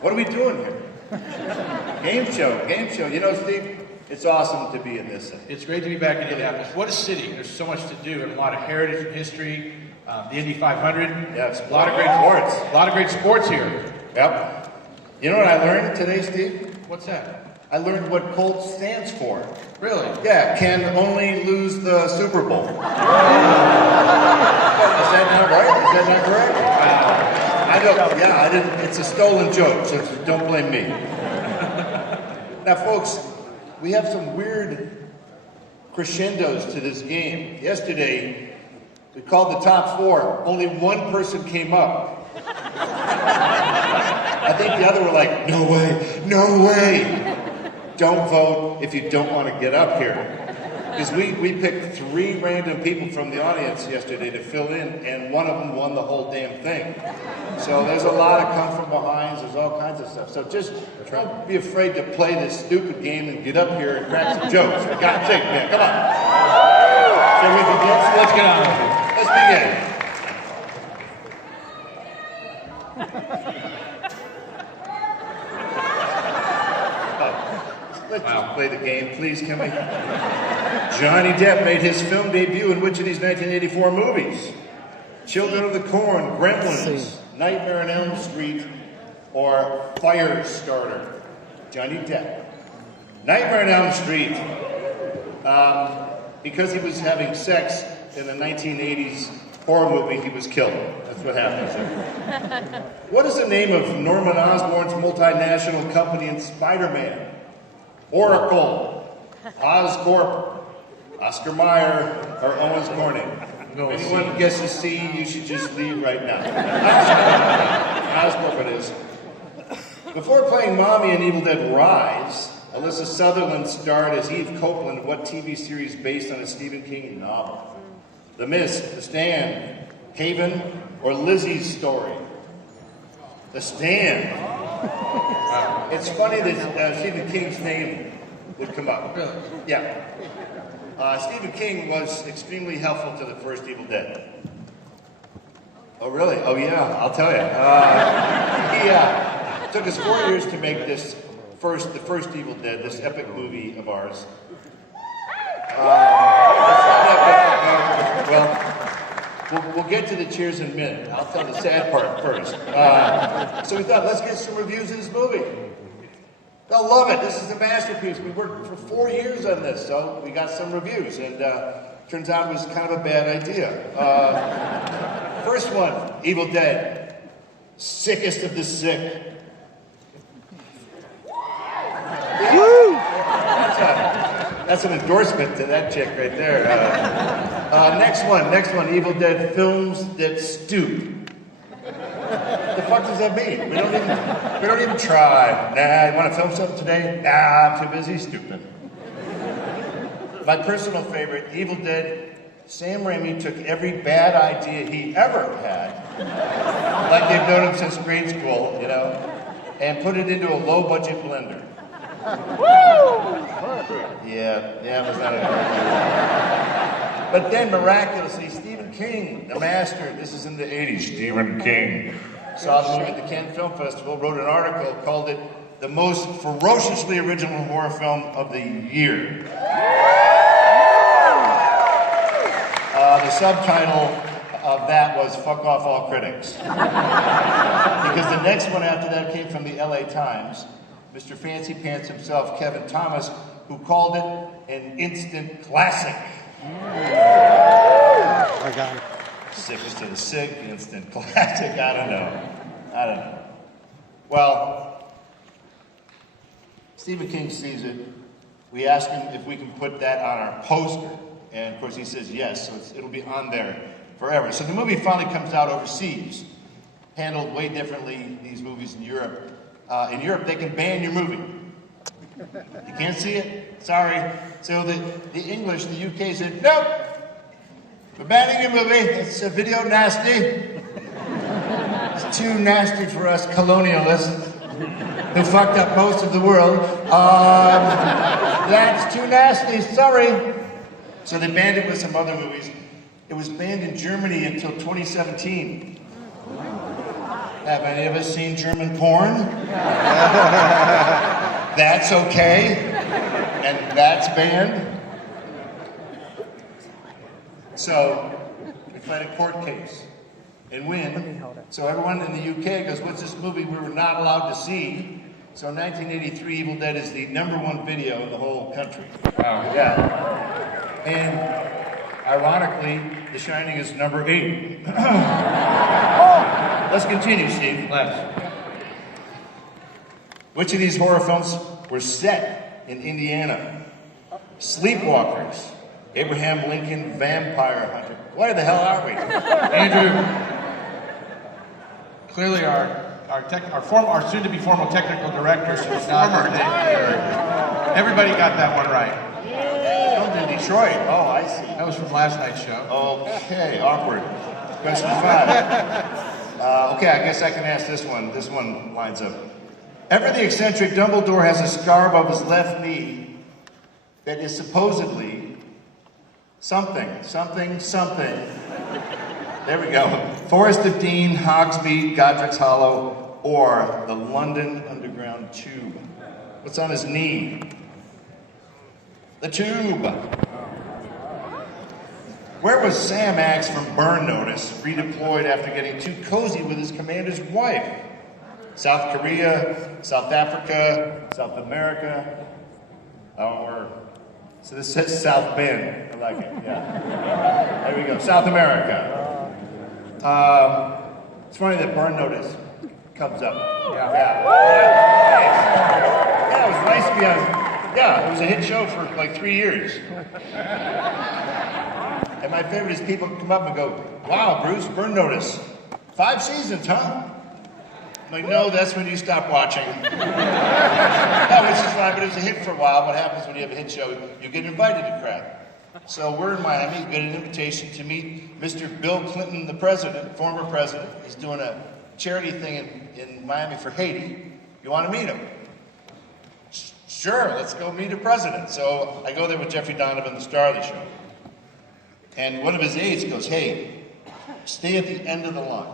What are we doing here? Game show. You know, Steve, it's awesome to be in this city. It's great to be back in Indianapolis. What a city. There's so much to do and a lot of heritage and history. The Indy 500. Yeah, it's a lot of great sports. A lot of great sports here. Yep. You know what I learned today, Steve? What's that? I learned what Colt stands for. Really? Yeah, can only lose the Super Bowl. Is that not right? Is that not correct? I don't, yeah, I didn't, it's a stolen joke, so don't blame me. Now, folks, we have some weird crescendos to this game. Yesterday, we called the top four. Only one person came up. I think the other were like, no way. Don't vote if you don't want to get up here. Because we picked 3 random people from the audience yesterday to fill in, and one of them won the whole damn thing. So there's a lot of come from behinds, there's all kinds of stuff. So just don't be afraid to play this stupid game and get up here and crack some jokes. For God's sake, man, come on. So we can let's get on with it. Let's begin. Let's just play the game, please, can we? Johnny Depp made his film debut in which of these 1984 movies? Children of the Corn, Gremlins, Nightmare on Elm Street, or Firestarter? Johnny Depp. Nightmare on Elm Street. Because he was having sex in the 1980s horror movie, he was killed. That's what happens. What is the name of Norman Osborn's multinational company in Spider-Man? Oracle, Oscorp, Oscar Mayer, or Owens Corning. If anyone guesses C, you should just leave right now. Oscorp it is. Before playing Mommy in Evil Dead Rise, Alyssa Sutherland starred as Eve Copeland in what TV series based on a Stephen King novel? The Mist, The Stand, Haven, or Lizzie's Story? The Stand. It's funny that Stephen King's name would come up. Really? Yeah. Stephen King was extremely helpful to the first Evil Dead. Oh, really? Oh, yeah, I'll tell you. It took us 4 years to make the first Evil Dead, this epic movie of ours. We'll get to the cheers in a minute. I'll tell the sad part first. So we thought, let's get some reviews of this movie. They'll love it. This is a masterpiece. We worked for 4 years on this, so we got some reviews. And turns out it was kind of a bad idea. First one, Evil Dead. Sickest of the sick. Woo! That's an endorsement to that chick right there. Next one, Evil Dead films that stoop. What the fuck does that mean? We don't even try. Nah, you want to film something today? Nah, I'm too busy stooping. My personal favorite, Evil Dead, Sam Raimi took every bad idea he ever had, like they've known him since grade school, you know, and put it into a low-budget blender. Woo! Yeah, it was not a good idea. But then miraculously, Stephen King, the master, this is in the 80s, Stephen King, saw the movie at the Cannes Film Festival, wrote an article, called it the most ferociously original horror film of the year. The subtitle of that was "Fuck Off All Critics." Because the next one after that came from the LA Times, Mr. Fancy Pants himself, Kevin Thomas, who called it an instant classic. I got it. Sickest of the sick, instant classic, I don't know. Well, Stephen King sees it. We asked him if we can put that on our poster. And of course he says yes, so it'll be on there forever. So the movie finally comes out overseas. Handled way differently, these movies in Europe. In Europe, they can ban your movie. You can't see it? Sorry. So the English, the UK said, nope, we're banning your movie. It's a video nasty. It's too nasty for us colonialists who fucked up most of the world. That's too nasty, sorry. So they banned it with some other movies. It was banned in Germany until 2017. Have any of us seen German porn? That's okay. And that's banned. So, we fight a court case and win. So everyone in the UK goes, what's this movie we were not allowed to see? So in 1983, Evil Dead is the #1 video in the whole country. Wow. Yeah. And ironically, The Shining is #8. Let's continue, Steve. Let's. Which of these horror films were set in Indiana? Sleepwalkers, Abraham Lincoln Vampire Hunter. Why the hell are we? Andrew, clearly our soon-to-be formal technical director, so it's not everybody got that one right. Filmed in Detroit. Oh, I see. That was from last night's show. Okay, awkward. Question 5. Okay, I guess I can ask this one. This one lines up. Ever the eccentric Dumbledore has a scar above his left knee that is supposedly something. There we go. Forest of Dean, Hogsmeade, Godric's Hollow, or the London Underground Tube. What's on his knee? The tube. Where was Sam Axe from Burn Notice redeployed after getting too cozy with his commander's wife? South Korea, South Africa, South America, so this says South Bend. I like it, yeah. There we go, South America. It's funny that Burn Notice comes up. Yeah. Yeah, it was nice to be on. Yeah, it was a hit show for like 3 years. And my favorite is people come up and go, wow, Bruce, Burn Notice. 5 seasons, huh? I'm like, no, that's when you stop watching. No, which is fine, but it was a hit for a while. What happens when you have a hit show? You get invited to crap. So we're in Miami, we get an invitation to meet Mr. Bill Clinton, the president, former president. He's doing a charity thing in Miami for Haiti. You want to meet him? Sure, let's go meet the president. So I go there with Jeffrey Donovan, the star of the show. And one of his aides goes, hey, stay at the end of the line,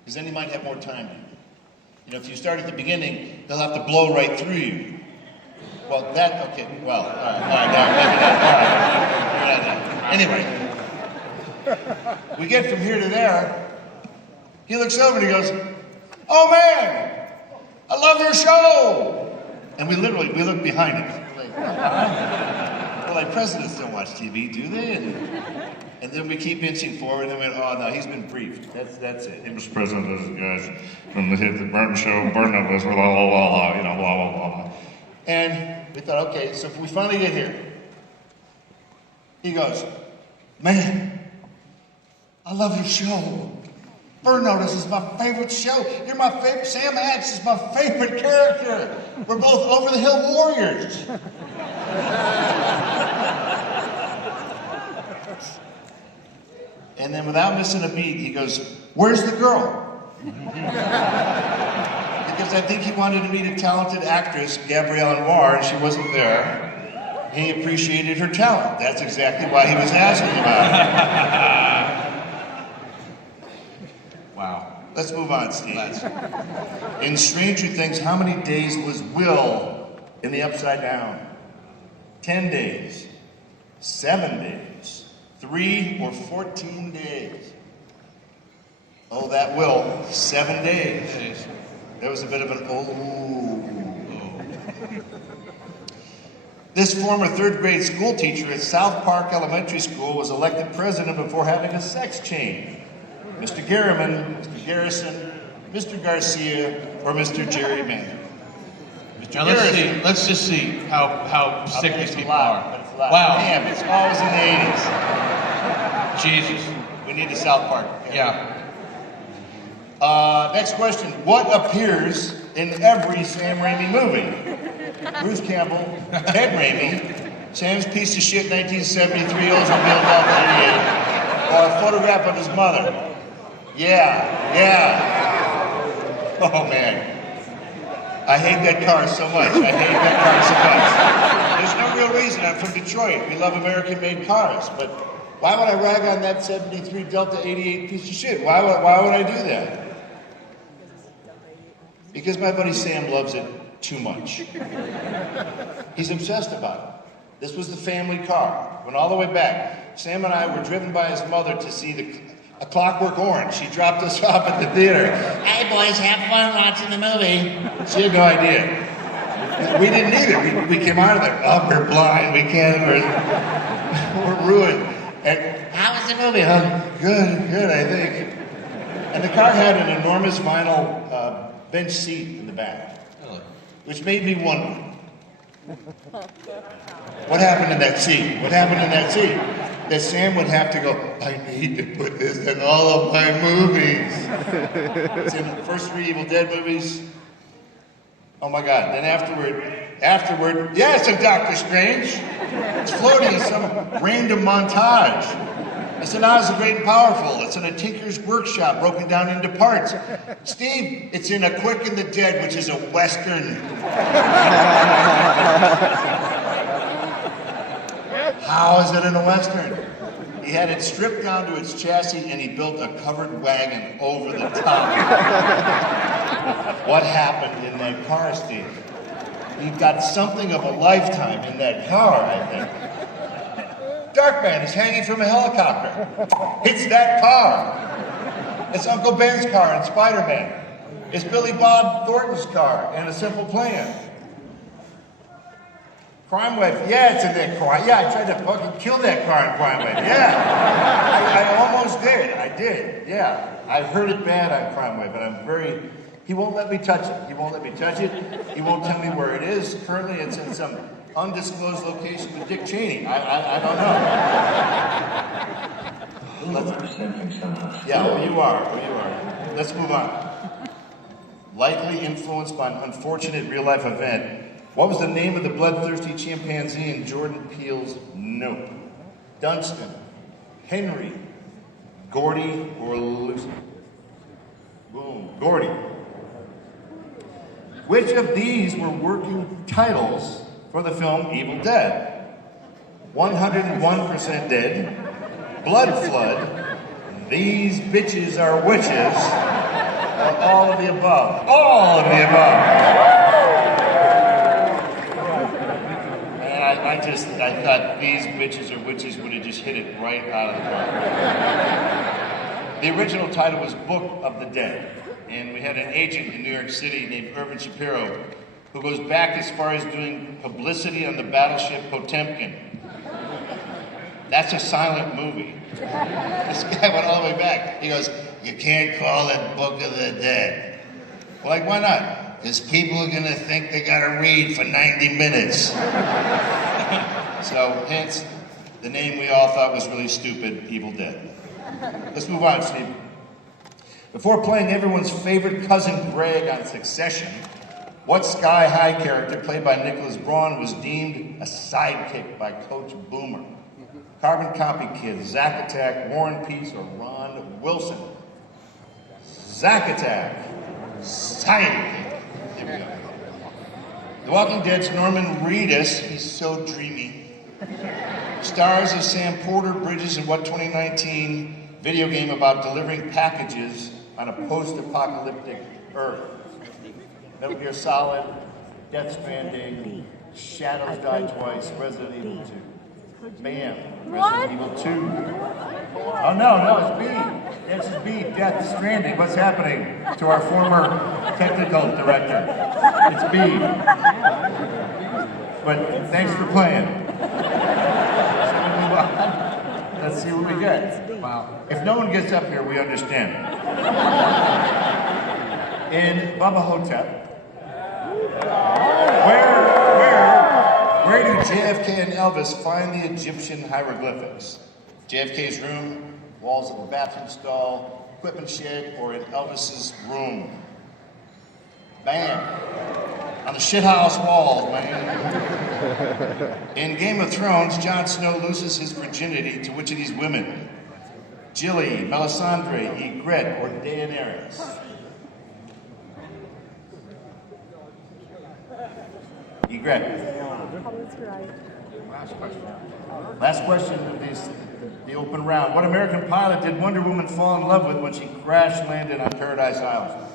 because then he might have more time. You know, if you start at the beginning, they'll have to blow right through you. Well, all right, no, maybe not, Anyway, we get from here to there. He looks over and he goes, oh man, I love your show. And we look behind him. We're like, presidents don't watch TV, do they? And then we keep inching forward, and then we went, oh no, he's been briefed. That's it. He was president of the guys from the Burton show, Burn Notice, blah, blah, blah, blah, you know, blah, blah, blah, blah. And we thought, okay, so if we finally get here, he goes, man, I love your show. Burn Notice is my favorite show. You're my favorite. Sam Axe is my favorite character. We're both over-the-hill warriors. And then without missing a beat, he goes, where's the girl? Because I think he wanted to meet a talented actress, Gabrielle Anwar, and she wasn't there. He appreciated her talent. That's exactly why he was asking about it. Wow. Let's move on, Steve. In Stranger Things, how many days was Will in the Upside Down? 10 days, 7 days, 3 or 14 days? Oh, that Will, 7 days. There was a bit of an This former 3rd grade school teacher at South Park Elementary School was elected president before having a sex change. Mr. Garriman, Mr. Garrison, Mr. Garcia, or Mr. Jerry Mann? Now let's just see how sick these people are. Wow. Damn, it's always in the 80s. Jesus. We need a South Park. Yeah. Next question. What appears in every Sam Raimi movie? Bruce Campbell, Ted Raimi, Sam's piece of shit 1973 Oldsmobile Delta 88, or a photograph of his mother? Yeah. Oh man. I hate that car so much. There's no real reason. I'm from Detroit. We love American-made cars. But why would I rag on that 73 Delta 88 piece of shit? Why would I do that? Because my buddy Sam loves it too much. He's obsessed about it. This was the family car. Went all the way back. Sam and I were driven by his mother to see A Clockwork Orange. She dropped us off at the theater. Hey boys, have fun watching the movie. She had no idea. We didn't either. We came out of there. Oh, we're blind. We can't. We're ruined. And how was the movie? Good, I think. And the car had an enormous vinyl bench seat in the back, which made me wonder. What happened in that seat? That Sam would have to go, I need to put this in all of my movies. It's in the first 3 Evil Dead movies. Oh my God. Then afterward, yeah, it's a Doctor Strange. It's floating in some random montage. It's an Oz the Great and Powerful. It's in a Tinker's Workshop broken down into parts. Steve, it's in A Quick and the Dead, which is a Western. How is it in a Western? He had it stripped down to its chassis and he built a covered wagon over the top. What happened in that car, Steve? He got something of a lifetime in that car, I think. Darkman is hanging from a helicopter. It's that car. It's Uncle Ben's car in Spider-Man. It's Billy Bob Thornton's car in A Simple Plan. Crime Wave, yeah, it's in that car. Yeah, I tried to fucking kill that car in Crime Wave. Yeah, I almost did. I did, yeah. I heard it bad on Crime Wave, but he won't let me touch it. He won't tell me where it is. Currently, it's in some undisclosed location with Dick Cheney. I don't know. Yeah, well, you are. Let's move on. Likely influenced by an unfortunate real-life event, what was the name of the bloodthirsty chimpanzee in Jordan Peele's Nope? Dunstan, Henry, Gordy, or Lucy? Boom, Gordy. Which of these were working titles for the film Evil Dead? 101% Dead, Blood Flood, These Bitches Are Witches, or all of the above? All of the above. And I thought These Bitches Are Witches would have just hit it right out of the park. The original title was Book of the Dead. And we had an agent in New York City named Irvin Shapiro who goes back as far as doing publicity on the battleship Potemkin. That's a silent movie. This guy went all the way back. He goes, you can't call it Book of the Dead. Well, like, why not? Because people are going to think they got to read for 90 minutes. So, hence, the name we all thought was really stupid, Evil Dead. Let's move on, Steve. Before playing everyone's favorite cousin Greg on Succession, what Sky High character played by Nicholas Braun was deemed a sidekick by Coach Boomer? Carbon Copy Kid, Zack Attack, Warren Peace, or Ron Wilson? Zack Attack, sidekick. There we go. The Walking Dead's Norman Reedus, he's so dreamy, stars as Sam Porter Bridges in what 2019 video game about delivering packages on a post-apocalyptic Earth? Metal Gear Solid, Death Stranding, Shadows Die Twice, Resident Evil 2. Bam. Resident Evil 2. Oh no, it's B. This is B, Death Stranding. What's happening to our former technical director? It's B. But thanks for playing. Let's see what we get. Wow. If no one gets up here, we understand. In Bubba Hotep, where do JFK and Elvis find the Egyptian hieroglyphics? JFK's room, walls of a bathroom stall, equipment shed, or in Elvis's room? Bam. On the shithouse walls, man. In Game of Thrones, Jon Snow loses his virginity to which of these women? Jilly, Melisandre, Ygritte, or Daenerys? Ygritte. Last question of the open round. What American pilot did Wonder Woman fall in love with when she crash landed on Paradise Island?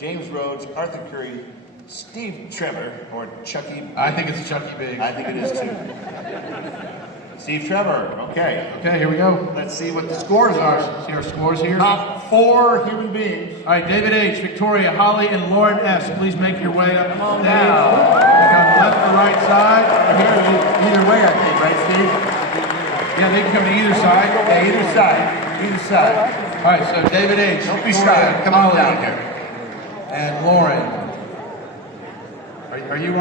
James Rhodes, Arthur Curry, Steve Trevor, or Chucky. I think it's Chucky Biggs. I think it is too. Steve Trevor, okay. Okay, here we go. Let's see what the scores are. See our scores here. Top 4 human beings. All right, David H., Victoria, Holly, and Lauren S., please make your way up the stage. Pick on the left or right side. Here, either way, I think, right, Steve? Yeah, they can come to either side. Yeah, either side. Either side. All right, so David H., Don't be Victoria, shy. Come on Holly, down here. and Lauren. Are you on?